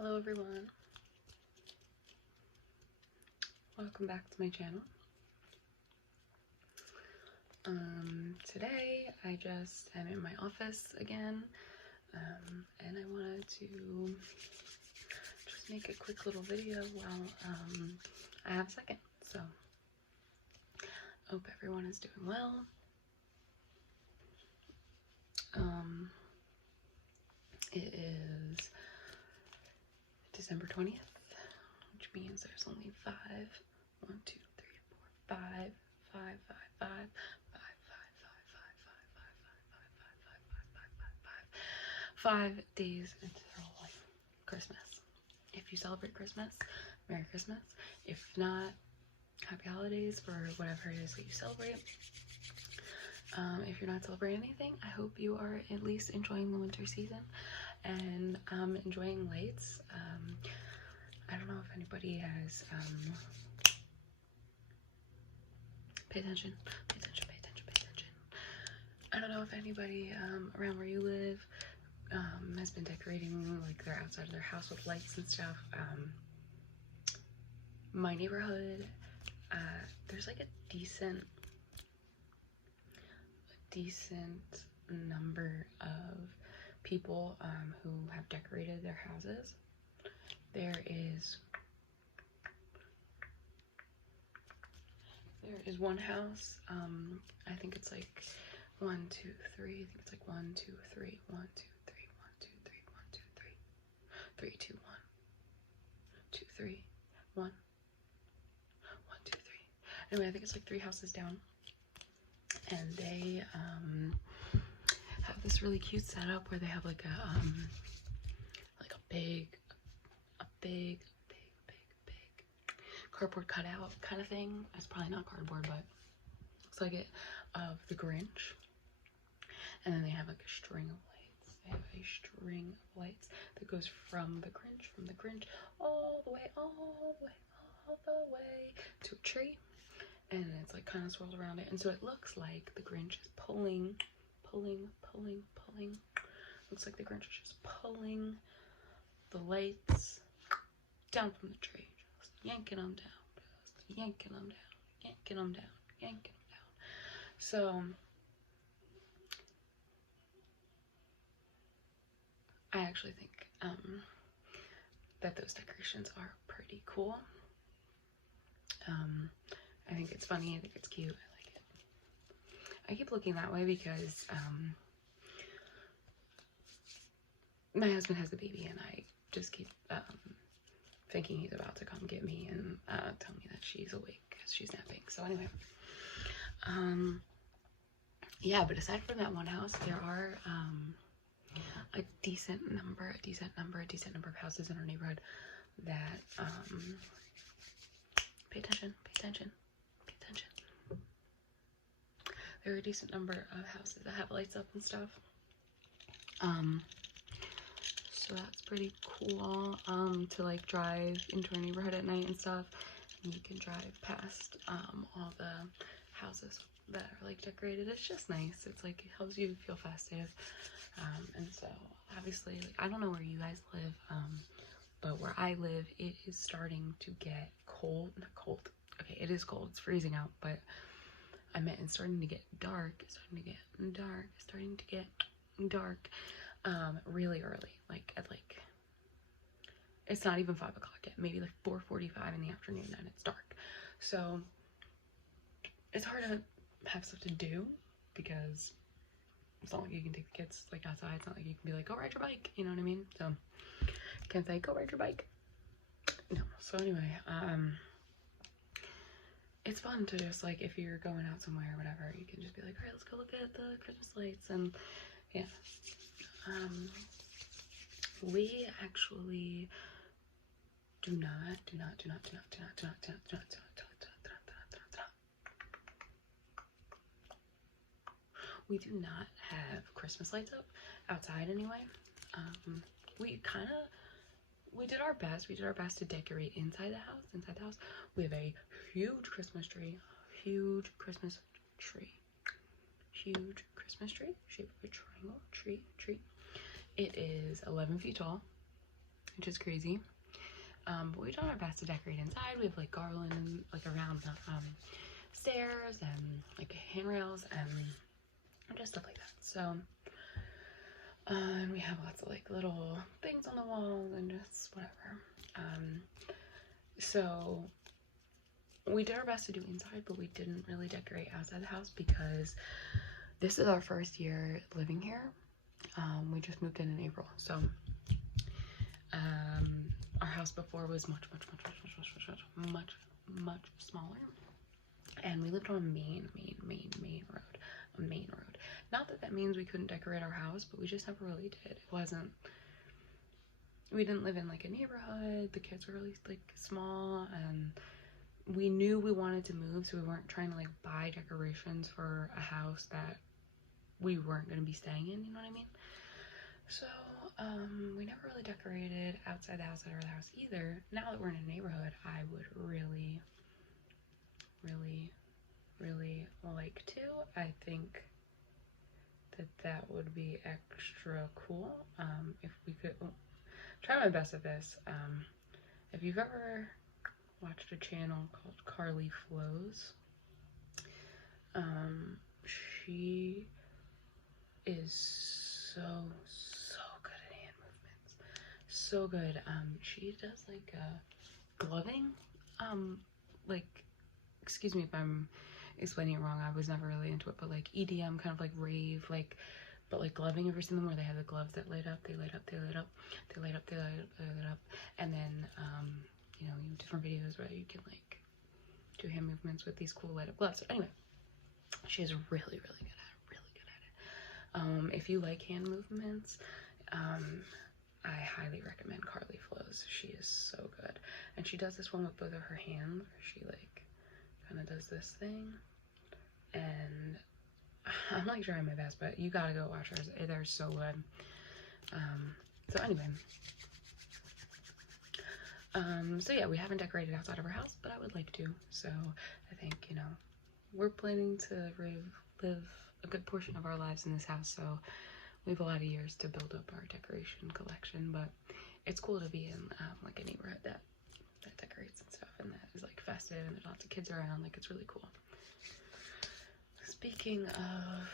Hello everyone, welcome back to my channel. Today I just am in my office again, and I wanted to just make a quick little video while I have a second. So hope everyone is doing well. It is December 20th, which means there's only 5 days until Christmas. If you celebrate Christmas, Merry Christmas. If not, Happy Holidays for whatever it is that you celebrate. If you're not celebrating anything, I hope you are at least enjoying the winter season and enjoying lights. I don't know if anybody has pay attention. I don't know if anybody around where you live has been decorating like their outside of their house with lights and stuff. My neighborhood, there's like a decent number of people who have decorated their houses. There is one house, I think it's like 1, 2, 3, I think it's like 1, 2, 3, 1, 2, 3, 1, 2, 3, 1, 2, 3, 3, 2, 1, 2, 3, 1, 1, 2, 3. Anyway, I think it's like 3 houses down, and they have this really cute setup where they have like a big cardboard cutout kind of thing. It's probably not cardboard, but looks like it, of the Grinch. And then they have like a string of lights. They have a string of lights that goes from the Grinch all the way to a tree. And it's like kind of swirled around it. And so it looks like the Grinch is pulling. Looks like the Grinch is just pulling the lights down from the tree. Just yanking them down. Yanking them down. So I actually think that those decorations are pretty cool. I think it's funny, I think it's cute, I like it. I keep looking that way because my husband has a baby, and I just keep thinking he's about to come get me and tell me that she's awake because she's napping. So anyway, yeah, but aside from that one house, there are a decent number of houses in our neighborhood that pay attention. There are a decent number of houses that have lights up and stuff. So that's pretty cool to like drive into our neighborhood at night and stuff. And you can drive past all the houses that are like decorated. It's just nice. It's like, it helps you feel festive. And so obviously, like, I don't know where you guys live, but where I live, it is starting to get cold. Not cold. Okay, it is cold. It's freezing out, but I meant it's starting to get dark. It's starting to get dark really early, like at like, it's not even 5 o'clock yet, maybe like 4:45 in the afternoon, and it's dark. So it's hard to have stuff to do because it's not like you can take the kids like outside. It's not like you can be like, go ride your bike, you know what I mean? So can't say go ride your bike. No. So anyway, it's fun to just like, if you're going out somewhere or whatever, you can just be like, all right, let's go look at the Christmas lights. And yeah, we actually do not have Christmas lights up outside anyway. We did our best to decorate inside the house. We have a huge Christmas tree, shaped of a triangle tree. It is 11 feet tall. which is crazy. But we've done our best to decorate inside. We have like garland like around the stairs and like handrails and just stuff like that. So and we have lots of like little things on the walls and just whatever. So we did our best to do inside, but we didn't really decorate outside the house because this is our first year living here. We just moved in April, so our house before was much smaller, and we lived on a main road. Not that that means we couldn't decorate our house, but we just never really did. It wasn't, we didn't live in like a neighborhood. The kids were really like small, and we knew we wanted to move, so we weren't trying to like buy decorations for a house that we weren't going to be staying in, you know what I mean? So we never really decorated outside the house or the house either. Now that we're in a neighborhood, I would really like to. I think that would be extra cool. If we could try my best at this. If you've ever watched a channel called Carly Flows, she is so good at hand movements, so good. She does like gloving, like, excuse me if I'm explaining it wrong, I was never really into it, but like EDM, kind of like rave, like, but like gloving. Ever seen them where they have the gloves that light up, they light up, and then you know, different videos where you can like do hand movements with these cool light up gloves. So anyway, she is really good at it. If you like hand movements, I highly recommend Carly Flows. She is so good, and she does this one with both of her hands where she like kind of does this thing, and I'm like trying my best, but you gotta go watch hers. They're so good. So anyway, so yeah, we haven't decorated outside of our house, but I would like to. So I think, you know, we're planning to live a good portion of our lives in this house, so we have a lot of years to build up our decoration collection. But it's cool to be in like a neighborhood that decorates and stuff, and that is like festive, and there's lots of kids around. Like, it's really cool. Speaking of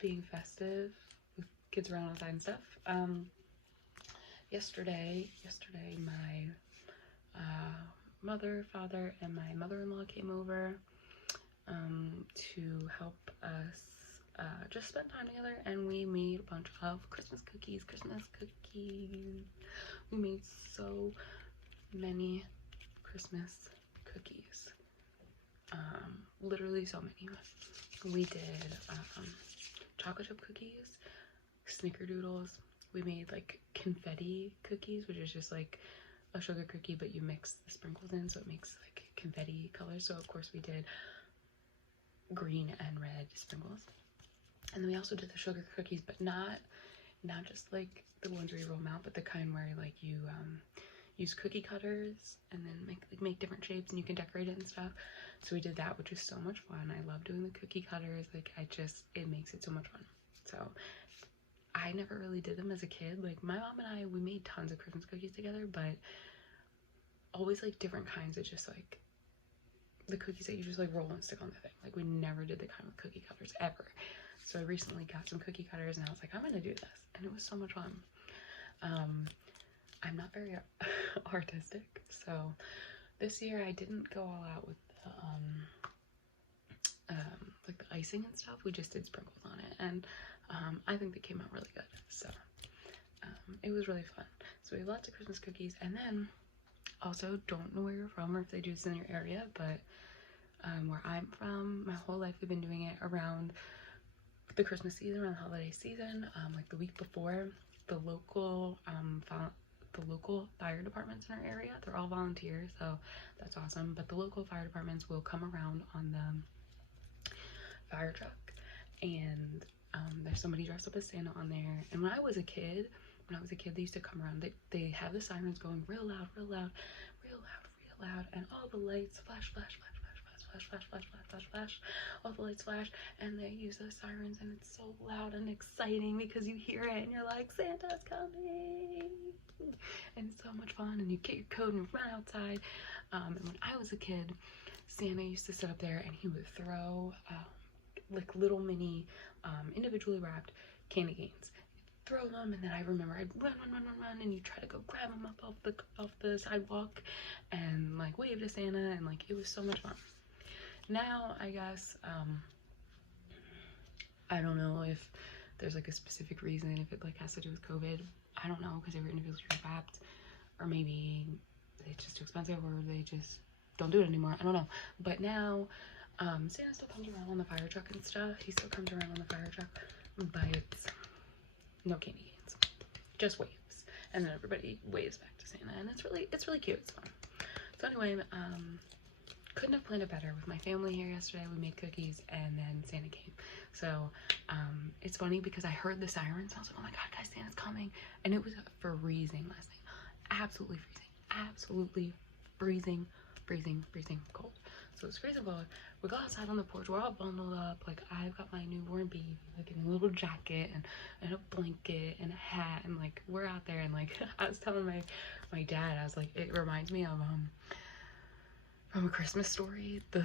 being festive with kids around outside and stuff, yesterday my mother, father, and my mother-in-law came over to help us just spend time together, and we made a bunch of Christmas cookies. We made so many Christmas cookies, literally so many. We did chocolate chip cookies, snickerdoodles. We made like confetti cookies, which is just like a sugar cookie, but you mix the sprinkles in, so it makes like confetti colors. So of course we did green and red sprinkles. And then we also did the sugar cookies, but not just like the ones where you roll them out, but the kind where like you use cookie cutters and then make different shapes, and you can decorate it and stuff. So we did that, which is so much fun. I love doing the cookie cutters. Like, it makes it so much fun. So I never really did them as a kid. Like, my mom and I, we made tons of Christmas cookies together, but always like different kinds of just like the cookies that you just like roll and stick on the thing. Like, we never did the kind with cookie cutters ever. So I recently got some cookie cutters, and I was like, I'm gonna do this, and it was so much fun. I'm not very artistic, so this year I didn't go all out with the, like the icing and stuff. We just did sprinkles on it, and I think they came out really good. So it was really fun. So we have lots of Christmas cookies, and then also, don't know where you're from or if they do this in your area, but where I'm from, my whole life we've been doing it around the Christmas season, around the holiday season. Like the week before, the local fire departments in our area, they're all volunteers, so that's awesome. But the local fire departments will come around on the fire truck, and there's somebody dressed up as Santa on there. And when I was a kid, they used to come around. They have the sirens going real loud, and all the lights flash, flash, flash, flash, flash, flash, flash. All the lights flash, and they use those sirens, and it's so loud and exciting because you hear it, and you're like, Santa's coming! And it's so much fun, and you get your coat and run outside. And when I was a kid, Santa used to sit up there, and he would throw like little mini individually wrapped candy canes, throw them, and then I remember I'd run, and you try to go grab them up off the sidewalk and like wave to Santa, and like it was so much fun. Now I guess I don't know if there's like a specific reason, if it like has to do with COVID. I don't know, because they were individually wrapped, or maybe it's just too expensive, or they just don't do it anymore. I don't know. But now Santa still comes around on the fire truck and stuff. He still comes around on the fire truck, but it's no candy canes, just waves, and then everybody waves back to Santa, and it's really cute. It's fun. So anyway, couldn't have planned it better. With my family here yesterday, we made cookies, and then Santa came. So it's funny because I heard the sirens. I was like, oh my god, guys, Santa's coming. And it was freezing last night. Absolutely freezing cold. So it's freezing cold. We go outside on the porch, we're all bundled up. Like, I've got my newborn baby like in a little jacket and a blanket and a hat, and like we're out there, and like I was telling my dad, I was like, it reminds me of from A Christmas Story, the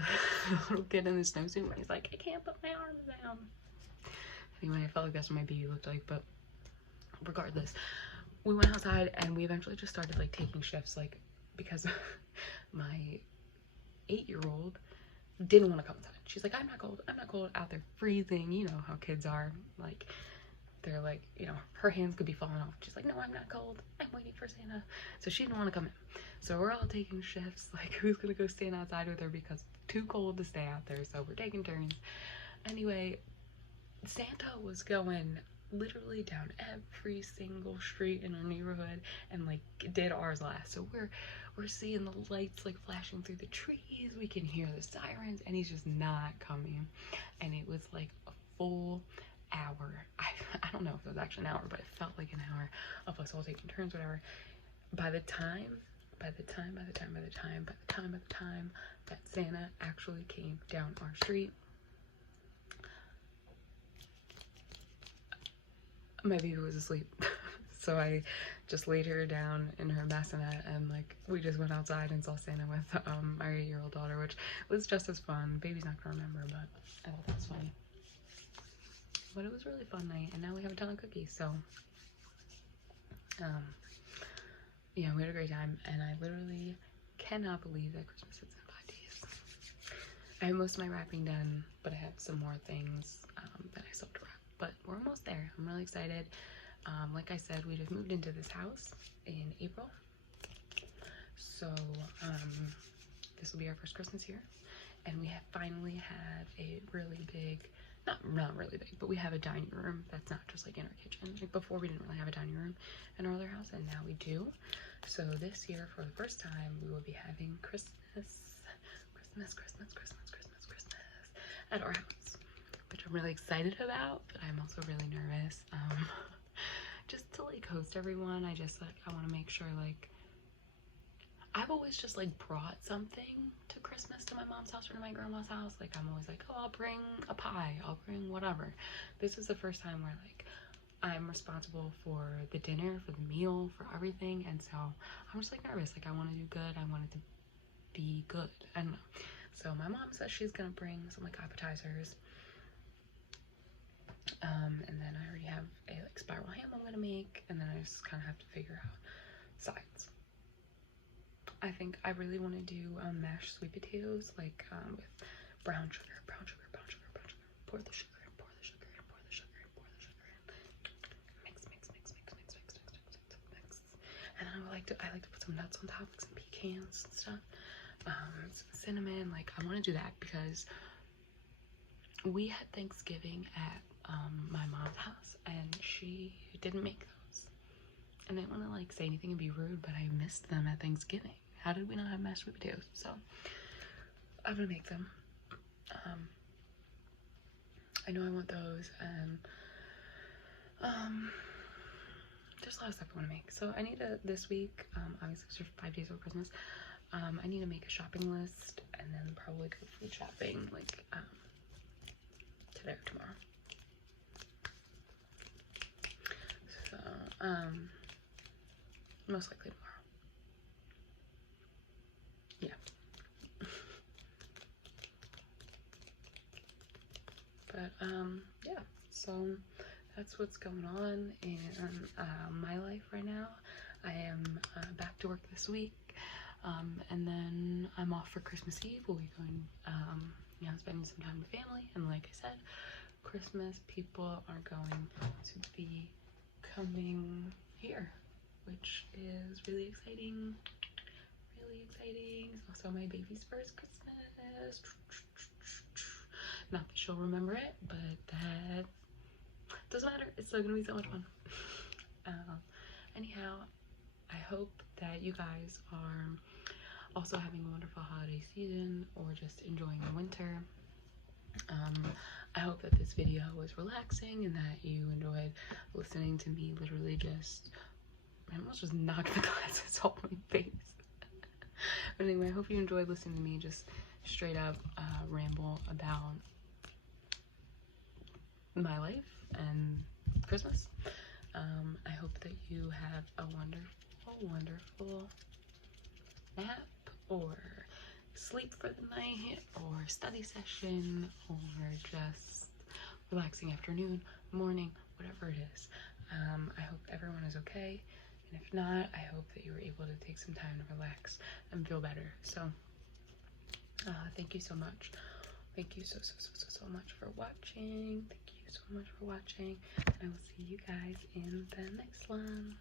little kid in the snowsuit when he's like, I can't put my arms down. Anyway, I felt like that's what my baby looked like. But regardless, we went outside, and we eventually just started like taking shifts, like because my 8-year-old didn't want to come inside. She's like, I'm not cold, out there freezing. You know how kids are, like they're like, you know, her hands could be falling off. She's like, no, I'm not cold, I'm waiting for Santa. So she didn't want to come in. So we're all taking shifts, like who's gonna go stand outside with her because it's too cold to stay out there. So we're taking turns. Anyway, Santa was going literally down every single street in our neighborhood, and like did ours last. So we're seeing the lights like flashing through the trees, we can hear the sirens, and he's just not coming. And it was like a full hour. I don't know if it was actually an hour, but it felt like an hour of us all taking turns, whatever. By the time that Santa actually came down our street, my baby was asleep. So I just laid her down in her bassinet, and like we just went outside and saw Santa with our 8-year-old daughter, which was just as fun. Baby's not gonna remember, but I thought that was funny. But it was a really fun night, and now we have a ton of cookies. So yeah, we had a great time, and I literally cannot believe that Christmas is in 5 days. I have most of my wrapping done, but I have some more things that I still have to wrap. But we're almost there. I'm really excited. Like I said, we just moved into this house in April. So this will be our first Christmas here. And we have finally had a really big, not really big, but we have a dining room that's not just like in our kitchen. Like before, we didn't really have a dining room in our other house, and now we do. So this year, for the first time, we will be having Christmas at our house, which I'm really excited about, but I'm also really nervous. Just to like host everyone, I want to make sure, like, I've always just like brought something to Christmas to my mom's house or to my grandma's house. Like, I'm always like, oh, I'll bring a pie, I'll bring whatever. This is the first time where like I'm responsible for the dinner, for the meal, for everything, and so I'm just like nervous. Like, I want to do good, I want it to be good. I don't know. So my mom says she's gonna bring some like appetizers, and then I already have a like spiral ham I'm gonna make, and then I just kind of have to figure out sides. I think I really want to do mashed sweet potatoes, like with brown sugar. Pour the sugar in, pour the sugar in, pour the sugar in, pour the sugar in. Mix. And then I like to put some nuts on top, like some pecans and stuff. Some cinnamon. Like, I want to do that because we had Thanksgiving at my mom's house, and she didn't make those. And I didn't want to like say anything and be rude, but I missed them at Thanksgiving. How did we not have mashed sweet potatoes? So I'm gonna make them. I know I want those, and there's a lot of stuff I want to make. So I need to, this week, obviously it's 5 days over Christmas, I need to make a shopping list and then probably go food shopping like today or tomorrow. So most likely tomorrow. Yeah. But yeah, so that's what's going on in my life right now. I am back to work this week, and then I'm off for Christmas Eve. We'll be going, you know, spending some time with family, and like I said, Christmas people are going to be coming here, which is really exciting. Really exciting. It's also my baby's first Christmas. Not that she'll remember it, but that doesn't matter. It's still gonna be so much fun. Anyhow, I hope that you guys are also having a wonderful holiday season or just enjoying the winter. I hope that this video was relaxing and that you enjoyed listening to me literally I almost just knocked the glasses off my face. But anyway, I hope you enjoyed listening to me just straight up ramble about my life and Christmas. I hope that you have a wonderful nap or sleep for the night or study session or just relaxing afternoon, morning, whatever it is. I hope everyone is okay, and if not, I hope that you were able to take some time to relax and feel better. So thank you so much. Thank you so much for watching. Thank you so much for watching, and I will see you guys in the next one.